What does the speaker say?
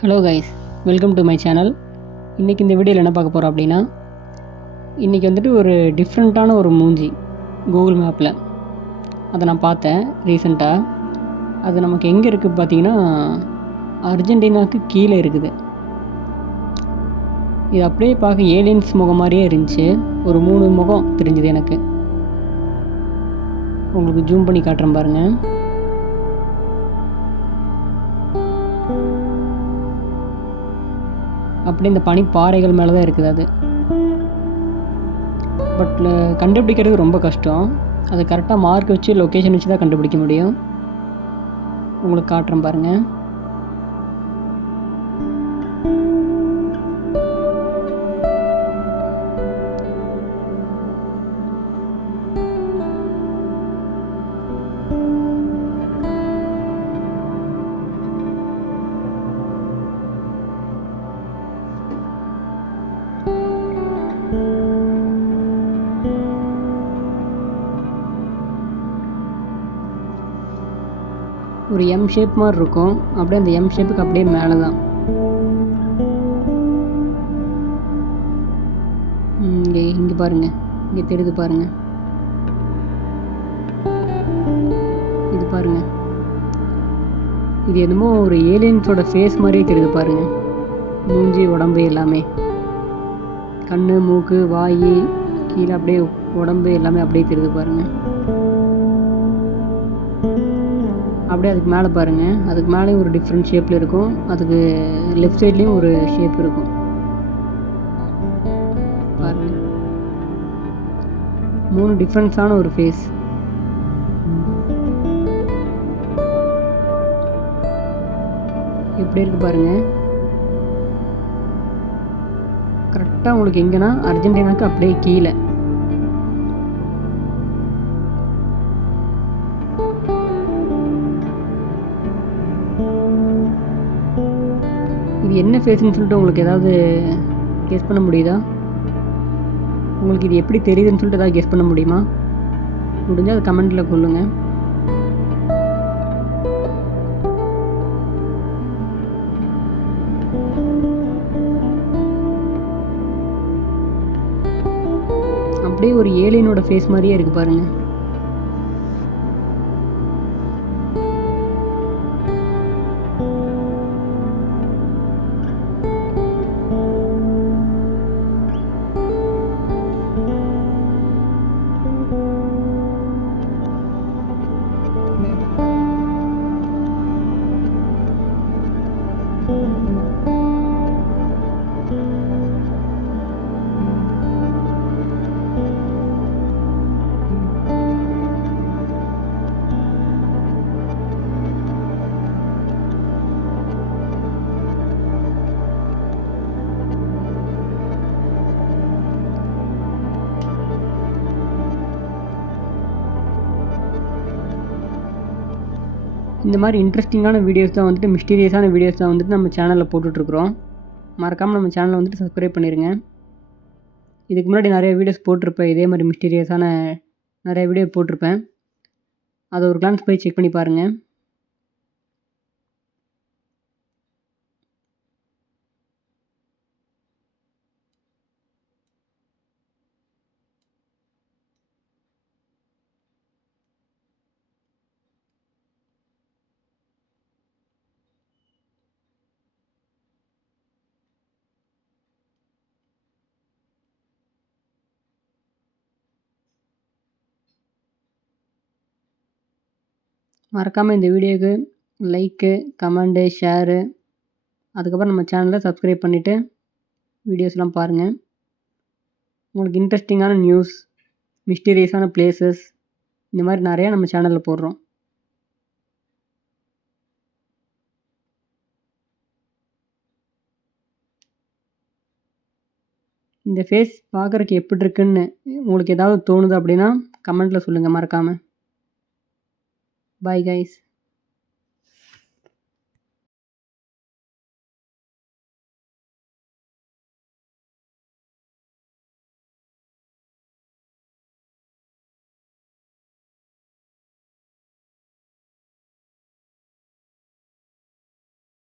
Hello guys, welcome to my channel. இன்றைக்கி இந்த வீடியோவில் என்ன பார்க்க போகிறோம் அப்படின்னா, இன்றைக்கி வந்துட்டு ஒரு டிஃப்ரெண்ட்டான ஒரு மூஞ்சி கூகுள் மேப்பில் அதை நான் பார்த்தேன் ரீசெண்டாக. அது நமக்கு எங்கே இருக்குது பார்த்தீங்கன்னா, அர்ஜென்டினாவுக்கு கீழே இருக்குது. இது அப்படியே பார்க்க ஏலியன்ஸ் முகம் மாதிரியே இருந்துச்சு. ஒரு 3 முகம் தெரிஞ்சுது எனக்கு. உங்களுக்கு ஜூம் பண்ணி காட்டுறேன் பாருங்கள். அப்படி இந்த பனி பாறைகள் மேலே தான் இருக்குது அது. பட் கண்டுபிடிக்கிறது ரொம்ப கஷ்டம். அது கரெக்டாக மார்க் வச்சு லொக்கேஷன் வச்சு தான் கண்டுபிடிக்க முடியும். உங்களுக்கு காட்டுறேன் பாருங்கள். ஒரு எம் ஷேப் மாதிரி இருக்கும். அப்படியே அந்த எம் ஷேப்புக்கு அப்படியே மேலே தான். இங்கே பாருங்கள், இங்கே தெரியுது பாருங்கள். இது பாருங்கள், இது என்னமோ ஒரு ஏலியன்ஸோட ஃபேஸ் மாதிரியே தெரியுது பாருங்கள். மூஞ்சி, உடம்பு எல்லாமே, கண், மூக்கு, வாய், கீழே அப்படியே உடம்பு எல்லாமே அப்படியே தெரியுது பாருங்கள். அப்படியே அதுக்கு மேலே பாருங்கள், அதுக்கு மேலேயும் ஒரு டிஃப்ரெண்ட் ஷேப்பில் இருக்கும். அதுக்கு லெஃப்ட் சைட்லேயும் ஒரு ஷேப் இருக்கும் பாருங்கள். 3 டிஃப்ரெண்ட்ஸான ஒரு ஃபேஸ். எப்படி இருக்குது பாருங்கள். கரெக்டாக உங்களுக்கு எங்கன்னா அர்ஜென்டினாவுக்கு அப்படியே கீழே. இது என்ன ஃபேஸ்ன்னு சொல்லிட்டு உங்களுக்கு ஏதாவது கெஸ் பண்ண முடியுதா? உங்களுக்கு இது எப்படி தெரியுதுன்னு சொல்லிட்டு ஏதாவது கெஸ் பண்ண முடியுமா? முடிஞ்சால் அது கமெண்ட்டில் சொல்லுங்கள். அப்படியே ஒரு ஏலியனோட ஃபேஸ் மாதிரியே இருக்குது பாருங்கள். இந்த மாதிரி இன்ட்ரெஸ்டிங்கான வீடியோஸ் தான் வந்துட்டு, மிஸ்டீரியஸான வீடியோஸ் தான் வந்துட்டு நம்ம சேனலில் போட்டுட்ருக்குறோம். மறக்காமல் நம்ம சேனலை வந்துட்டு சப்ஸ்கிரைப் பண்ணிடுங்க. இதுக்கு முன்னாடி நிறைய வீடியோஸ் போட்டிருப்பேன், இதே மாதிரி மிஸ்டீரியஸான நிறைய வீடியோ போட்டிருப்பேன். அதை ஒரு கிளான்ஸ் போய் செக் பண்ணி பாருங்கள். மறக்காமல் இந்த வீடியோவுக்கு லைக்கு, கமெண்ட்டு, ஷேரு, அதுக்கப்புறம் நம்ம சேனலை சப்ஸ்கிரைப் பண்ணிவிட்டு வீடியோஸ்லாம் பாருங்கள். உங்களுக்கு இன்ட்ரெஸ்டிங்கான நியூஸ், மிஸ்டீரியஸான பிளேசஸ், இந்த மாதிரி நிறையா நம்ம சேனலில் போடுறோம். இந்த ஃபேஸ் பார்க்குறக்கு எப்படி இருக்குன்னு உங்களுக்கு ஏதாவது தோணுது அப்படின்னா கமெண்ட்டில் சொல்லுங்கள் மறக்காமல். Bye guys.